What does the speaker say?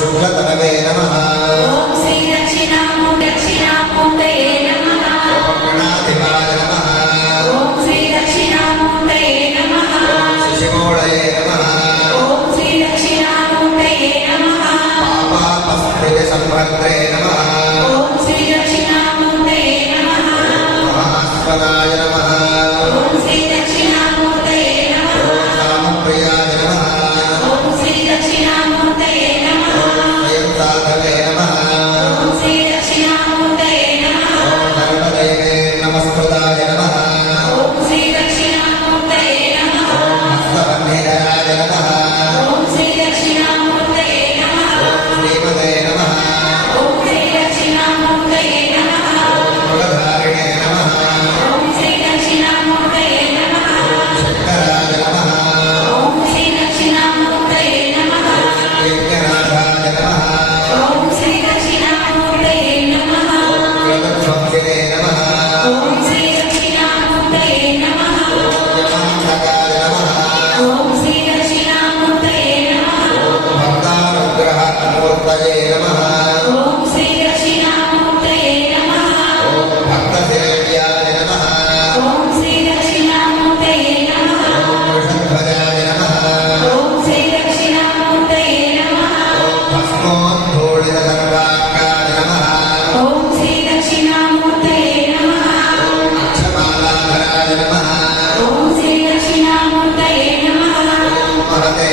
शुक्लतनवे नमः ओम श्री दक्षिणामूर्तये नमः ओम गणाधिपाय नमः ओम श्री दक्षिणामूर्तये नमः ओम शिशिमूढये नमः ओम श्री दक्षिणामूर्तये नमः पापापस्मृतिसंहर्त्रे नमः ओम श्री दक्षिणामूर्तये नमः महास्पदाय नमः ओम श्री दक्षिणामूर्तये नमः ओम रामप्रियाय नमः ओम श्री दक्षिणामूर्तये नमः स्वयं साधवे नमः ओम श्री दक्षिणामूर्तये नमः ओम धर्मदैवे नमस्कृताय नमः ओम श्री दक्षिणामूर्तये नमः ओम हस्तबन्धिधराय नमः ओम श्री दक्षिणामूर्तये नमः ओम श्रीमते नमः ओम श्री दक्षिणामूर्तये नमः ओम कुलधारिणे नमः ओम श्री दक्षिणामूर्तये नमः शंकराय नमः ओम श्री दक्षिणामूर्तये नमः यज्ञनाथाय नमः ओम श्री दक्षिणामूर्तये नमः कुलध्वंसिने नमः ओम श्री दक्षिणामूर्तये नमः यमान्तकाय नमः ओम श्री दक्षिणामूर्तये नमः भक्तानुग्रहमूर्तये नमः ओम श्री दक्षिणामूर्तये नमः ओम भक्तसेव्याय नमः ओम श्री दक्षिणामूर्तये नमः ओम वृषध्वजाय नमः ओम श्री दक्षिणामूर्तये नमः ओम भस्मोद्धूलितसर्वाङ्गाय नमः ओम श्री दक्षिणामूर्तये नमः ओम अक्षमालाधराय नमः ओम श्री दक्षिणामूर्तये नमः ओम महते